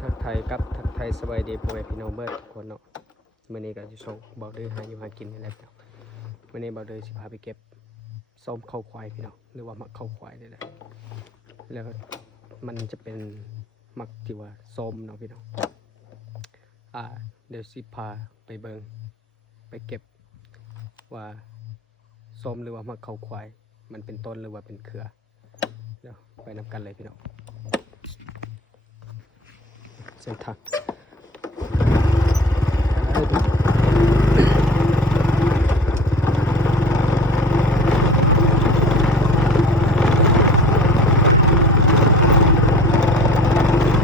ทักไทยกับทักไทยสบายดีพ่อแม่พี่น้องเบิดทุกคนเนาะมื้อนี้ก็สิส่งเบาเด้อหาอยู่หากินนี่แหละมื้อนี้เบาเด้อสิพาไปเก็บส้มข้าวควายพี่น้องหรือว่ามักข้าวควายนี่แหละแล้วมันจะเป็นมักที่ว่าส้มเนาะพี่น้องเดี๋ยวสิพาไปเบิ่งไปเก็บว่าส้มหรือว่ามักข้าวควายมันเป็นต้นหรือว่าเป็นเครือเดี๋ยวไปนำกันเลยพี่น้องเส้นทาง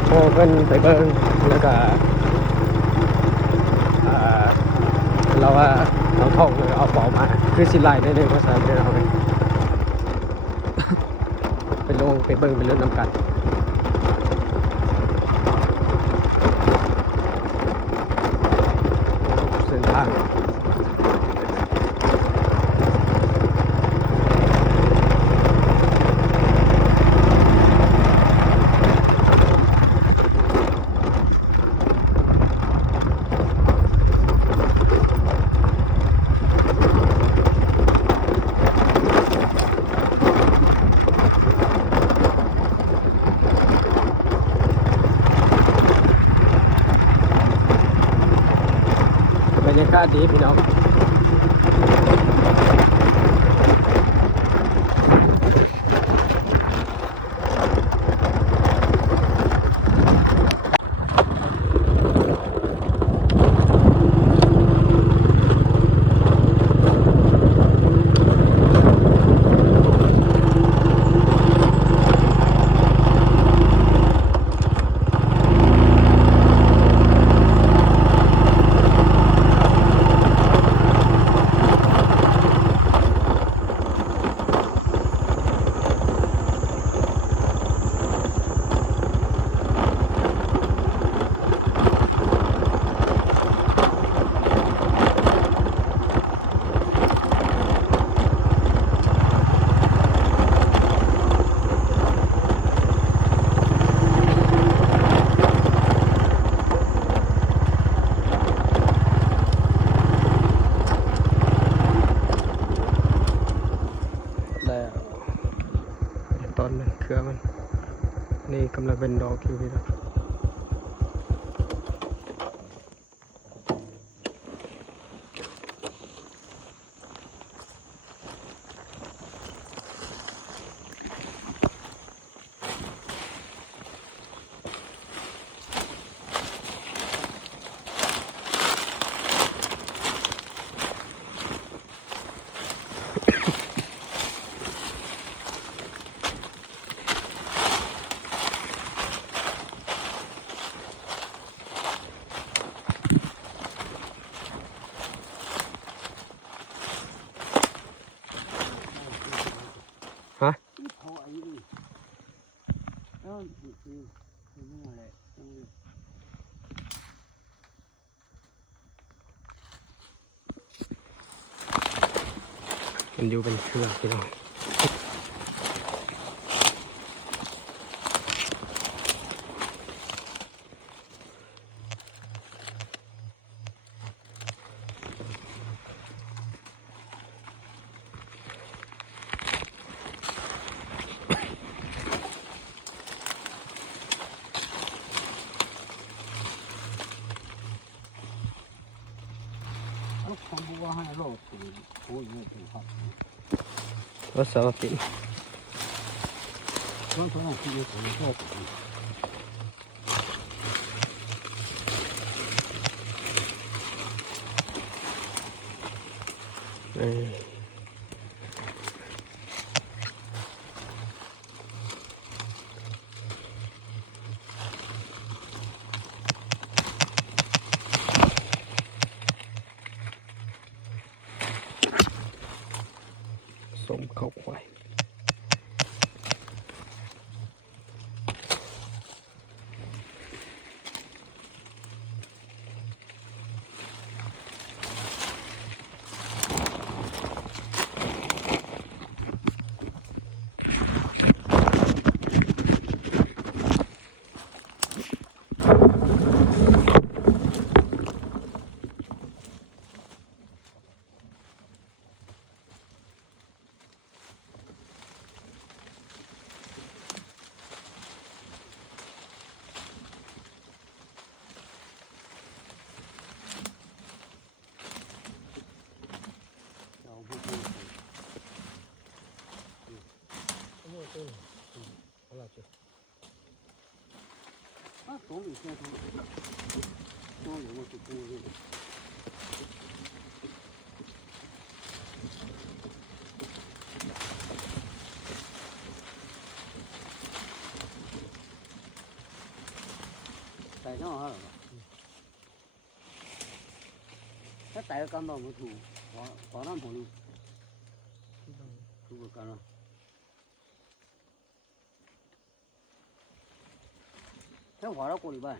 โอ้เพิ่นไปเบิ่งแล้วก็เราว่าเราท่องเลยเอาปอกมาคือสิไล่ได้เลยภาษาเดินเอาไปไปลงไปเบิ่งไปเล่นน้ำกันเส้นทางบรรยากาศดีพี่น้องตอนนั้นเครือมันนี่กำลังเป็นดอกอยู่พี่น้องฮะมันอยู่เป็นเครือพี่น้องรถสวัสดิ์สมเข้าควาย总比先头多有个是多的。带上好了吧？他带个干包不土，花篮朋友，土个干了。他花了过礼拜。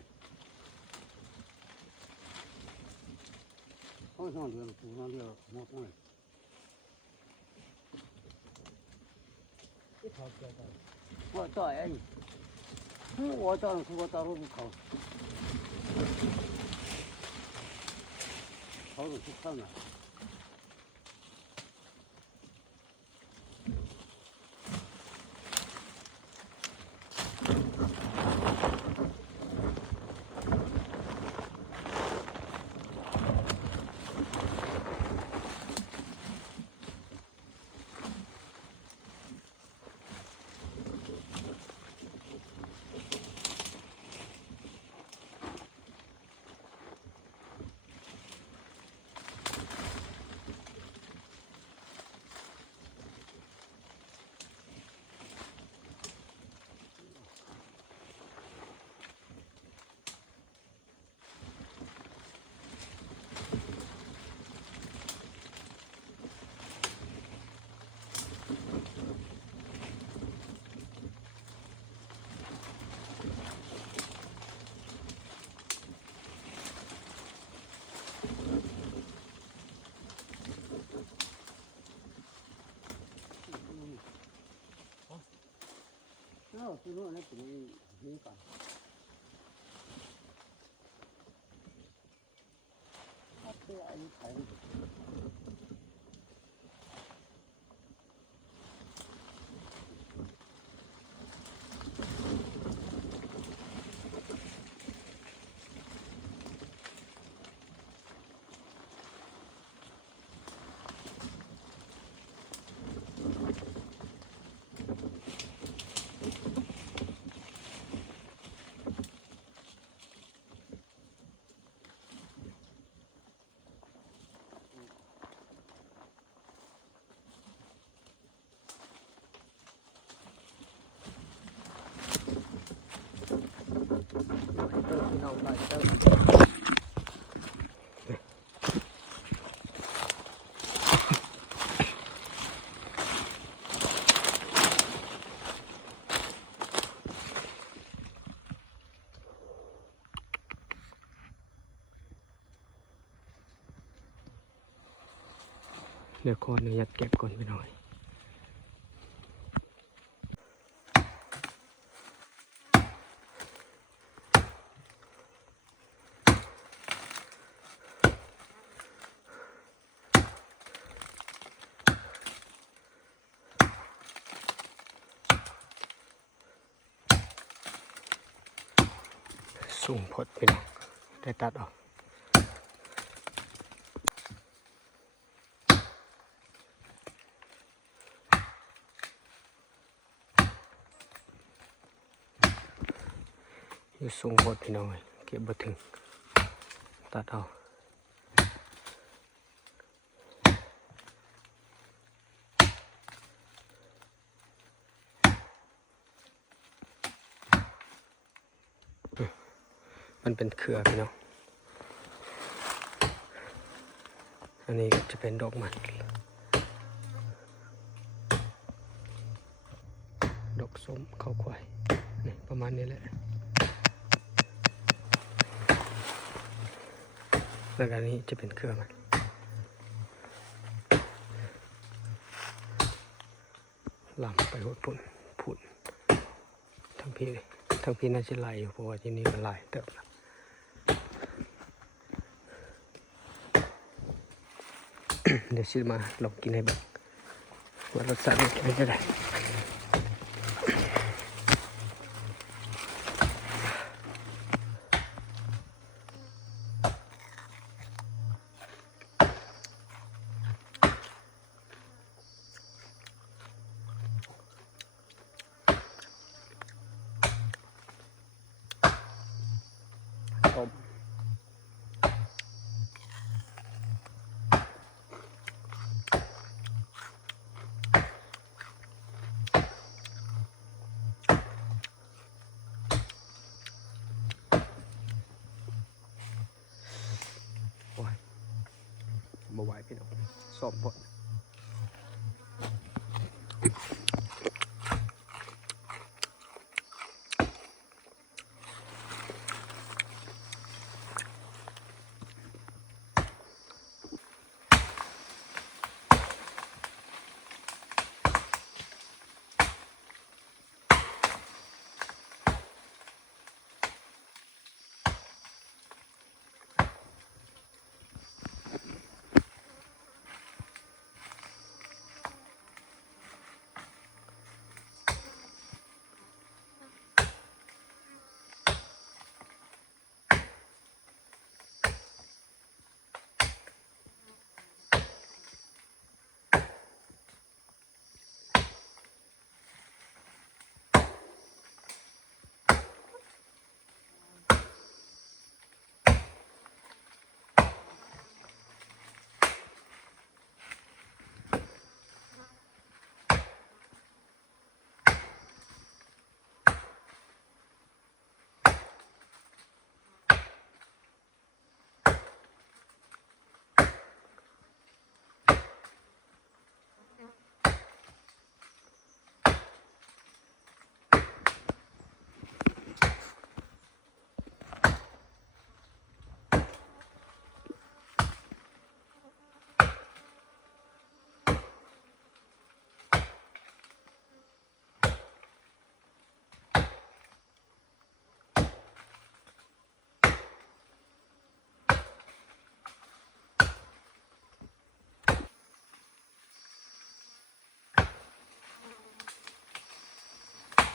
好上去了，土上去了，没动了。一条比较大。我到哎，我到了，我到了不考，考着去看看。那我最后那不能没干。他这样一抬。พี่น้องไปเติมเดี๋ยวขออนุญาตเก็บก่อนพี่น้อยสูงพดพี่น้องได้ตัดออกอยู่สูงพดพี่น้องเก็บบ่ถึงตัดออกมันเป็นเครือพี่น้องอันนี้ก็จะเป็นดอกมันดอกส้มข้าวควายนี่ประมาณนี้แหละแล้วอันนี้จะเป็นเครือมันลำไปหดผุนทั้งพี่น่าจะไหลอยู่เพราะว่าที่นี่ก็ไหลเติบแล้วเดี๋ยวชิมมาลองกินให้แบบว่ารสชาติเป็นยังไง ต้มโอ้ยบ่ไหวพี่น้องสอบหมด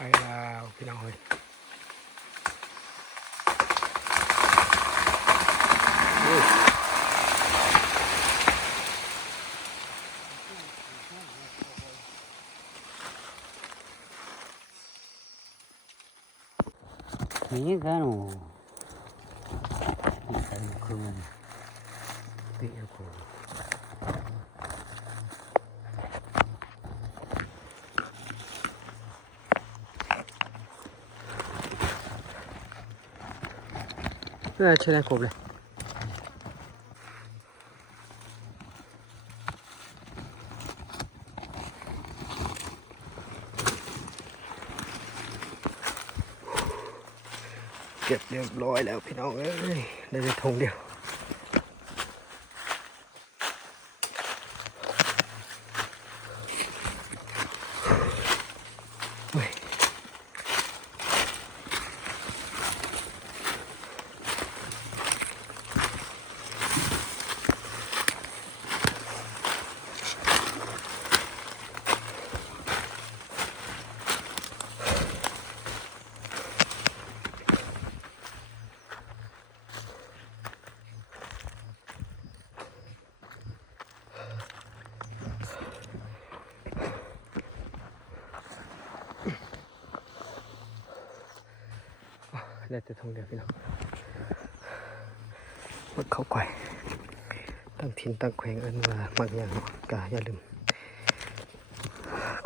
ไปแล้วพี่น้องเฮ้ยนี่กันโอ้ยใส่คืนตีกู ใช่ได้ครบเลยเก็บเรียบร้อยแล้วพี่น้องเอ้ยได้ไปทงเดียวเฮ้ยได้แต่ทงเดียวพี่น้องมักเข้าไกวตั้งถิ่นตั้งแขวงเอิ้นว่ามักอย่างเนาะก็อย่าลืม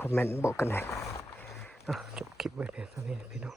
คอมเมนต์บอกกันแหน่จบคลิปไว้เพียงเท่านี้พี่น้อง